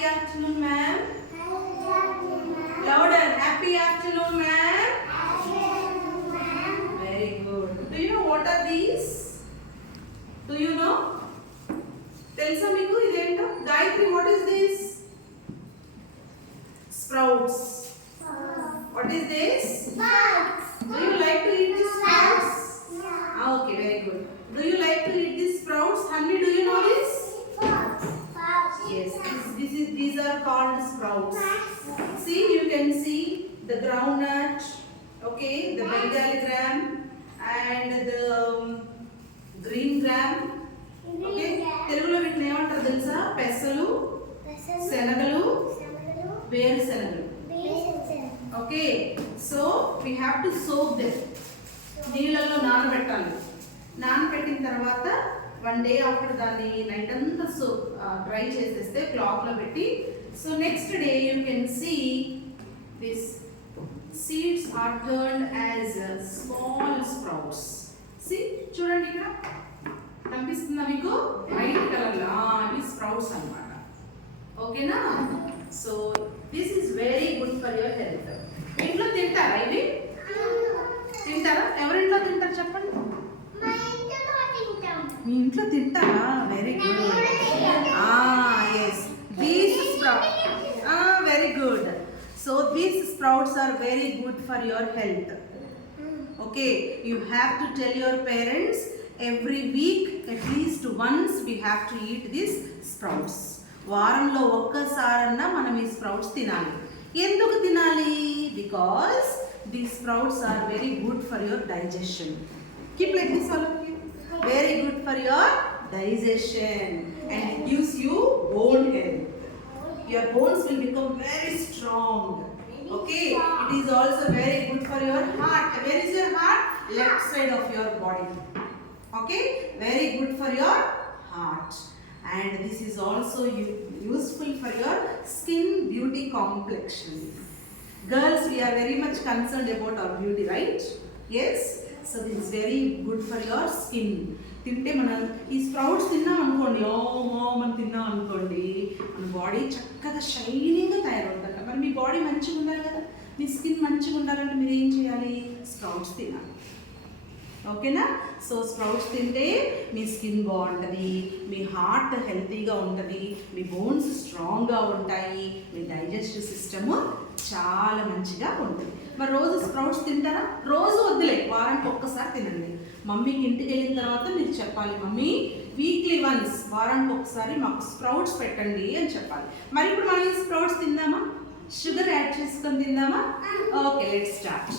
happy afternoon, ma'am. Louder. Happy afternoon, ma'am. Very good. Do you know what are these? Do you know? Telsa meeku idento. Gayatri, what is this? Sprouts. What is this? Do you like to eat these sprouts? Okay, very good. Do you like to eat these sprouts? Honey, do you know this? Yes, these are called sprouts. See, you can see the groundnut, okay, the Bengali gram and the green gram. Okay, Telugulo వీటిని ఏమంటారు తెలుసా? పెసలు, శనగలు, వేరుశనగలు. Okay, so we have to soak them. నీళ్ళల్లో నానబెట్టాలి. నానబెట్టిన తర్వాత 1 day after దాన్ని నైట్ అంతా డ్రై చేసేస్తే క్లాత్ లో పెట్టి so next day you can see this seeds are turned as small sprouts. See చూడండి ఇక్కడ కనిపిస్తుందా మీకు? వైట్ కలర్ లో ఇవి స్ప్రౌట్స్ అన్నమాట. ఓకేనా? So this is very good for your health. ఇంట్లో తింటారా ఇవి? తింటారా? ఎవరింట్లో తింటారు చెప్పండి? మీ ఇంట్లో తింటారా? Very good. Yes, these sprouts very good. So these sprouts are very good for your health. Okay, you have to tell your parents every week at least once we have to eat this sprouts. వారంలో ఒక్కసారన్నా మనం ఈ sprouts తినాలి. ఎందుకు తినాలి? Because these sprouts are very good for your digestion. Keep like this all of you. Very good for your digestion and it gives you bone health. Your bones will become very strong. Okay, it is also very good for your heart. Where is your heart? Left side of your body. Okay, very good for your heart. And this is also useful for your skin beauty complexion. Girls, we are very much concerned about our beauty, right? Yes. So this is very good for your skin. తింటే మనం ఈ స్ప్రౌట్స్ తిన్నాం అనుకోండి, మనం తిన్నాం అనుకోండి, మన బాడీ చక్కగా షైనింగ్గా తయారవుతుంది. మరి మీ బాడీ మంచిగా ఉండాలి కదా, మీ స్కిన్ మంచిగా ఉండాలంటే మీరు ఏం చేయాలి? స్ప్రౌట్స్ తినాలి. ఓకేనా? సో స్ప్రౌట్స్ తింటే మీ స్కిన్ బాగుంటుంది, మీ హార్ట్ హెల్తీగా ఉంటుంది, మీ బోన్స్ స్ట్రాంగ్గా ఉంటాయి, మీ డైజెస్టివ్ సిస్టమ్ చాలా మంచిగా ఉంటుంది. మరి రోజు స్ప్రౌట్స్ తింటారా? రోజు వద్దులే, వారానికి ఒక్కసారి తినండి. మమ్మీకి ఇంటికి వెళ్ళిన తర్వాత మీరు చెప్పాలి, మమ్మీ వీక్లీ వన్స్, వారానికి ఒకసారి మాకు స్ప్రౌట్స్ పెట్టండి అని చెప్పాలి. మరి ఇప్పుడు మనం ఈ స్ప్రౌట్స్ తిందామా? షుగర్ యాడ్ చేసుకొని తిందామా? Okay, let's start.